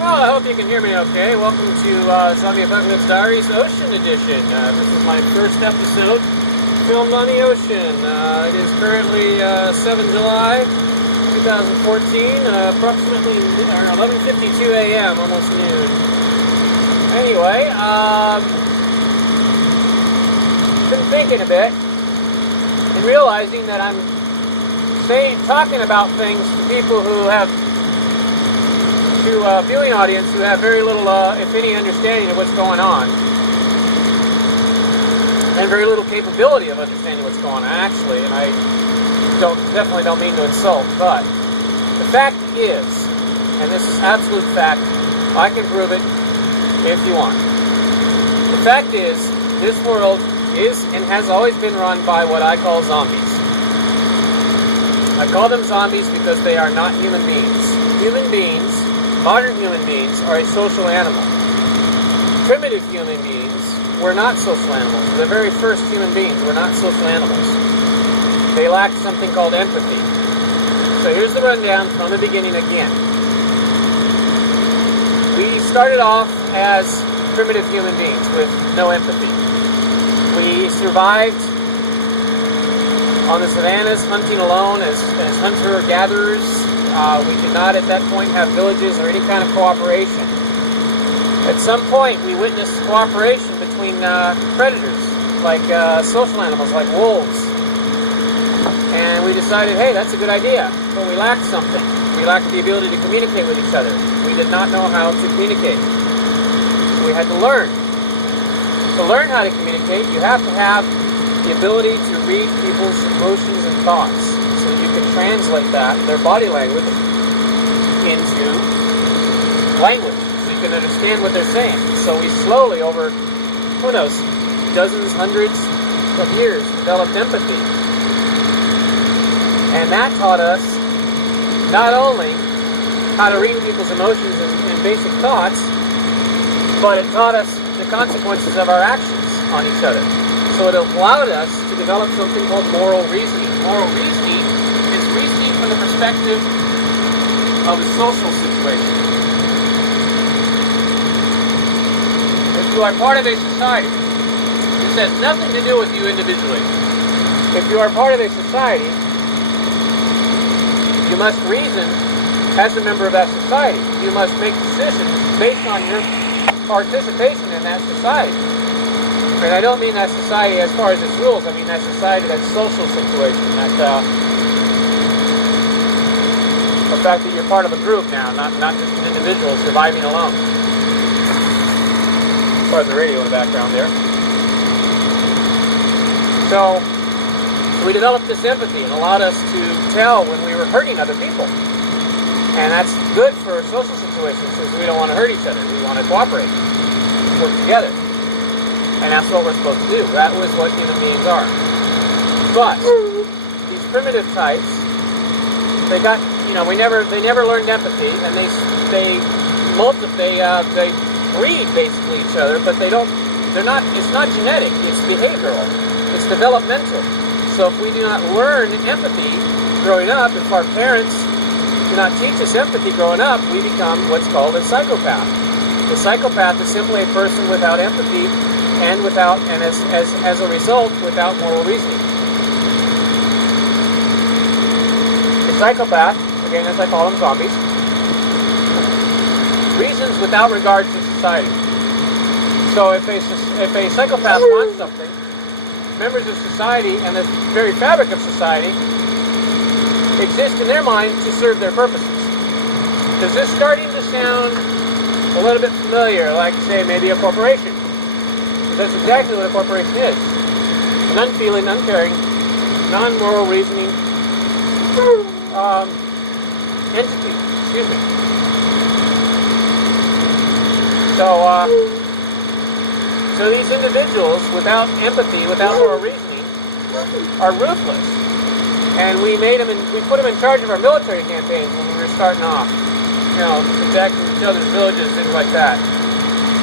Well, I hope you can hear me okay. Welcome to Zombie Apocalypse Diaries Ocean Edition. This is my first episode filmed on the ocean. It is currently 7 July 2014, approximately 11:52 a.m., almost noon. Anyway, been thinking a bit and realizing that I'm talking about things to people who have to viewing audience who have very little, if any, understanding of what's going on, and very little capability of understanding what's going on, actually. And I definitely don't mean to insult, but the fact is, and this is absolute fact, I can prove it if you want. The fact is, this world is and has always been run by what I call zombies. I call them zombies because they are not human beings. Human beings, modern human beings, are a social animal. Primitive human beings were not social animals. The very first human beings were not social animals. They lacked something called empathy. So here's the rundown from the beginning again. We started off as primitive human beings with no empathy. We survived on the savannas, hunting alone as hunter-gatherers. We did not at that point have villages or any kind of cooperation. At some point, we witnessed cooperation between predators, like social animals, like wolves. And we decided, hey, that's a good idea. But we lacked something. We lacked the ability to communicate with each other. We did not know how to communicate. So we had to learn. To learn how to communicate, you have to have the ability to read people's emotions and thoughts, so you can translate that, their body language, into language, so you can understand what they're saying. So we slowly, over, who knows, dozens, hundreds of years, developed empathy. And that taught us not only how to read people's emotions and basic thoughts, but it taught us the consequences of our actions on each other. So it allowed us to develop something called moral reasoning. Moral reasoning is reasoning from the perspective of a social situation. If you are part of a society, this has nothing to do with you individually. If you are part of a society, you must reason as a member of that society. You must make decisions based on your participation in that society. And I don't mean that society as far as its rules. I mean that society, that social situation, that the fact that you're part of a group now, not just an individual surviving alone. Part of the radio in the background there. So we developed this empathy and allowed us to tell when we were hurting other people. And that's good for social situations, since we don't want to hurt each other. We want to cooperate, work together. And that's what we're supposed to do. That was what human beings are. But these primitive types, they never learned empathy, and they breed basically each other, but it's not genetic, it's behavioral, it's developmental. So if we do not learn empathy growing up, if our parents do not teach us empathy growing up, we become what's called a psychopath. The psychopath is simply a person without empathy and as a result, without moral reasoning. The psychopath, again, as I call them, zombies, reasons without regard to society. So if a psychopath wants something, members of society and the very fabric of society exist in their mind to serve their purposes. Is this starting to sound a little bit familiar, like, say, maybe a corporation? That's exactly what a corporation is. An unfeeling, uncaring, non-moral reasoning entity. Excuse me. So these individuals, without empathy, without moral reasoning, are ruthless. And we put them in charge of our military campaigns when we were starting off. Attacking each other's villages, things like that.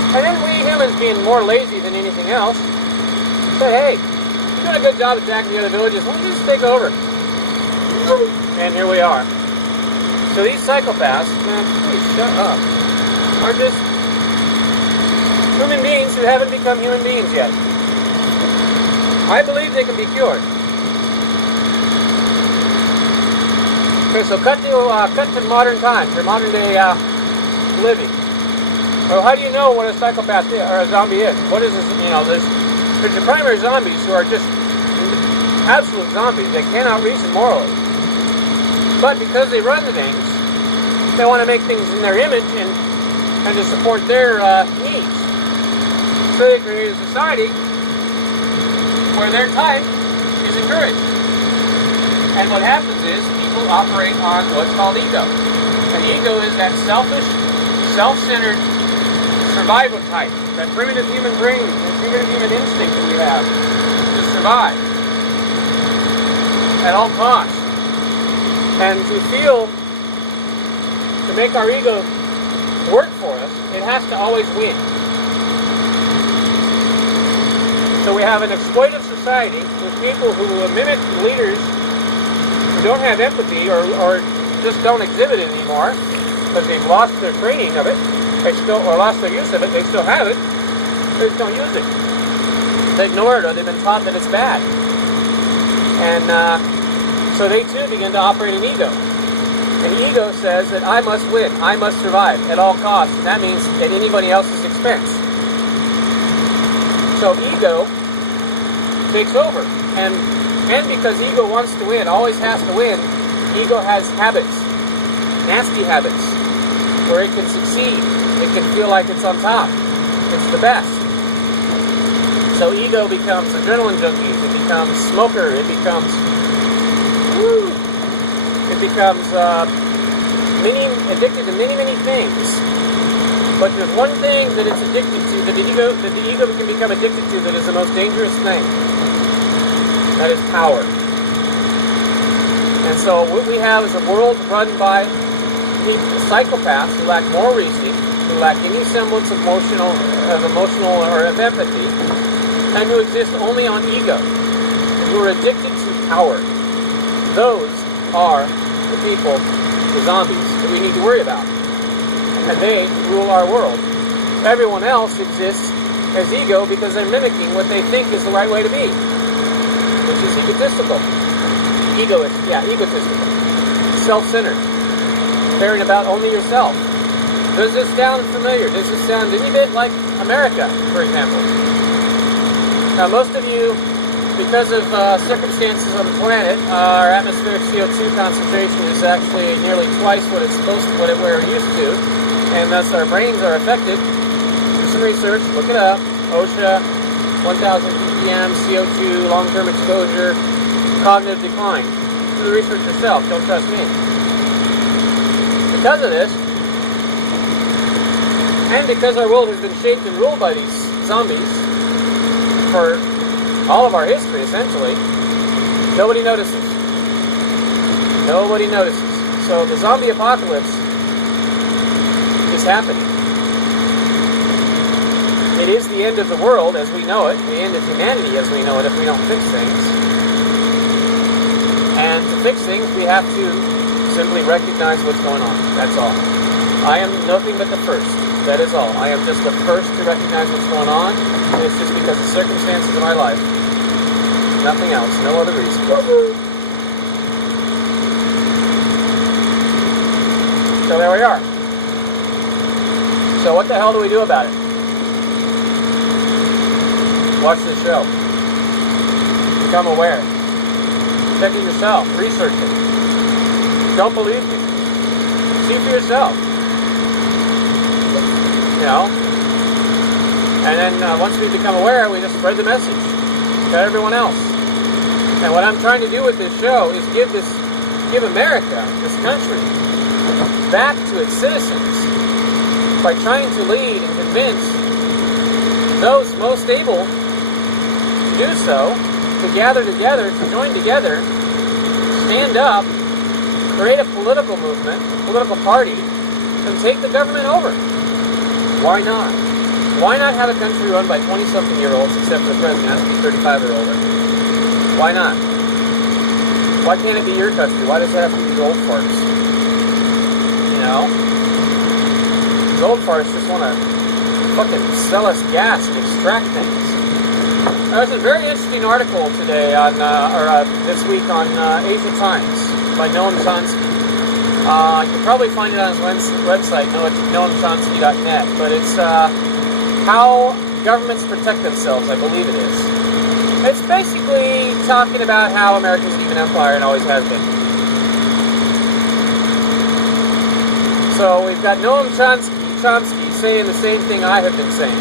And then we humans, being more lazy than anything else, said, hey, you're doing a good job attacking the other villages, why don't you just take over? And here we are. So these psychopaths, man, please shut up. are just human beings who haven't become human beings yet. I believe they can be cured. Okay, so cut to modern times, or modern day living. Well, how do you know what a psychopath is, or a zombie is? What is this? You know, there's your primary zombies who are just absolute zombies. They cannot reason morally. But because they run the things, they want to make things in their image and to support their needs. So they create a society where their type is encouraged. And what happens is people operate on what's called ego. And ego is that selfish, self-centered survival type, that primitive human brain, that primitive human instinct that we have to survive at all costs. And to make our ego work for us, it has to always win. So we have an exploitive society with people who mimic leaders who don't have empathy or just don't exhibit it anymore because they've lost their training of it, or lost their use of it. They still have it, they just don't use it. They ignore it, or they've been taught that it's bad. And so they too begin to operate in ego. And ego says that I must win, I must survive at all costs, and that means at anybody else's expense. So ego takes over, and because ego wants to win, always has to win, ego has habits, nasty habits, where it can succeed, it can feel like it's on top, it's the best. So ego becomes adrenaline junkies, it becomes smoker, it becomes addicted to many things. But there's one thing that it's addicted to, that the ego can become addicted to, that is the most dangerous thing. That is power. And so what we have is a world run by psychopaths who lack moral reasoning, who lack any semblance of emotional or of empathy, and who exist only on ego, and who are addicted to power. Those are the people, the zombies, that we need to worry about. And they rule our world. Everyone else exists as ego because they're mimicking what they think is the right way to be, which is egotistical. Egotistical. Self-centered. Caring about only yourself. Does this sound familiar? Does this sound any bit like America, for example? Now, most of you, because of circumstances on the planet, our atmospheric CO2 concentration is actually nearly twice what we're used to, and thus our brains are affected. Do some research, look it up. OSHA, 1,000 ppm, CO2, long-term exposure, cognitive decline. Do the research yourself, don't trust me. Because of this, and because our world has been shaped and ruled by these zombies for all of our history, essentially, nobody notices. Nobody notices. So the zombie apocalypse is happening. It is the end of the world as we know it, the end of humanity as we know it, if we don't fix things. And to fix things, we have to simply recognize what's going on. That's all. I am nothing but the first. That is all. I am just the first to recognize what's going on. And it's just because of the circumstances of my life. Nothing else. No other reason. So there we are. So what the hell do we do about it? Watch this show. Become aware. Check it yourself. Research it. Don't believe me. See for yourself. You know? And then once we become aware, we just spread the message to everyone else. And what I'm trying to do with this show is give America, this country, back to its citizens by trying to lead and convince those most able to do so, to gather together, to join together, stand up, create a political movement, a political party, and take the government over. Why not? Why not have a country run by 20-something-year-olds, except for the president has to be 35 or older? Why not? Why can't it be your country? Why does it have to be these old farts? You know? These old farts just want to fucking sell us gas and extract things. There's a very interesting article today on, this week on Asia Times by Noam Chomsky. You can probably find it on his website, noamchomsky.net, but it's how governments protect themselves, I believe it is. It's basically talking about how America's an even empire and always has been. So we've got Noam Chomsky saying the same thing I have been saying.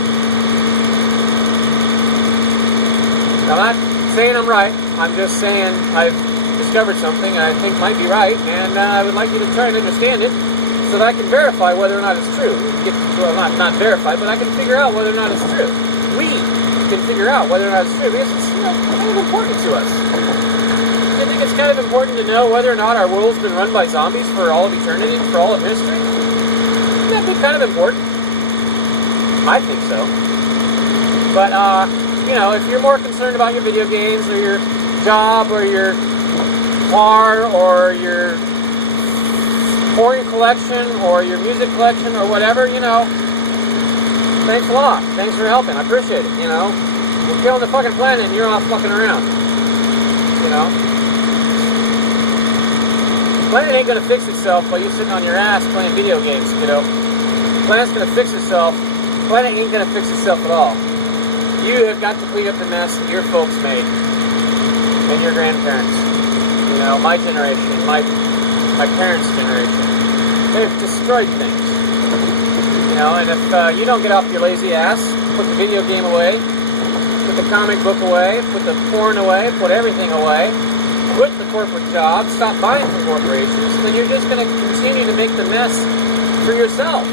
I'm not saying I'm right. I'm just saying I've discovered something I think might be right, and I would like you to try and understand it so that I can verify whether or not it's true. Well, not verify, but I can figure out whether or not it's true. We can figure out whether or not it's true, because it's kind of important to us. I think it's kind of important to know whether or not our world's been run by zombies for all of eternity, for all of history. Wouldn't that be kind of important? I think so. But, if you're more concerned about your video games or your job or your car or your porn collection or your music collection or whatever, thanks a lot. Thanks for helping. I appreciate it, We're killing the fucking planet and you're off fucking around. The planet ain't gonna fix itself by you sitting on your ass playing video games, The planet's gonna fix itself. The planet ain't gonna fix itself at all. You have got to clean up the mess that your folks made and your grandparents. My generation, my parents' generation. They've destroyed things. And if you don't get off your lazy ass, put the video game away, put the comic book away, put the porn away, put everything away, quit the corporate job, stop buying from corporations, then you're just going to continue to make the mess for yourself.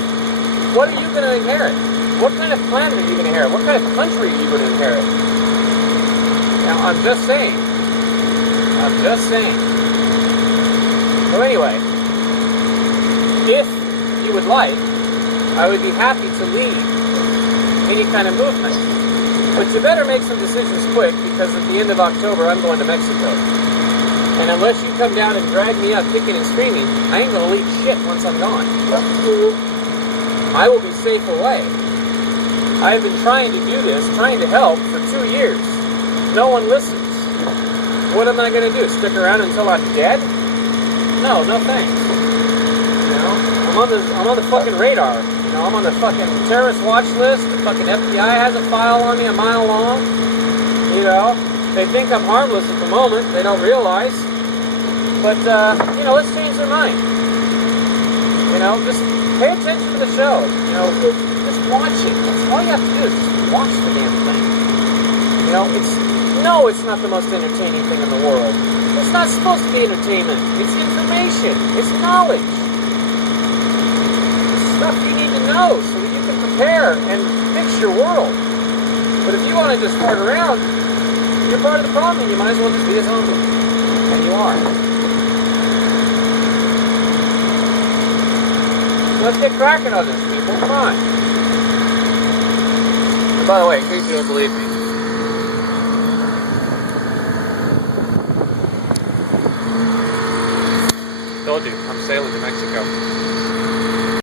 What are you going to inherit? What kind of planet are you going to inherit? What kind of country are you going to inherit? I'm just saying. So anyway, if you would like, I would be happy to lead any kind of movement. But you better make some decisions quick, because at the end of October, I'm going to Mexico. And unless you come down and drag me out kicking and screaming, I ain't going to leave shit once I'm gone. I will be safe away. I have been trying to do this, trying to help for 2 years. No one listens. What am I going to do? Stick around until I'm dead? No thanks. I'm on the fucking radar. I'm on the fucking terrorist watch list. The fucking FBI has a file on me a mile long. They think I'm harmless at the moment. They don't realize. But, let's change their mind. Just pay attention to the show. Just watch it. That's all you have to do is just watch the damn thing. It's not the most entertaining thing in the world. It's not supposed to be entertainment. It's information. It's knowledge. It's stuff you need to know so that you can prepare and fix your world. But if you want to just fart around, you're part of the problem, and you might as well just be a zombie. And you are. Let's get cracking on this, people. Come on. And by the way, in case you don't believe me, told you, I'm sailing to Mexico.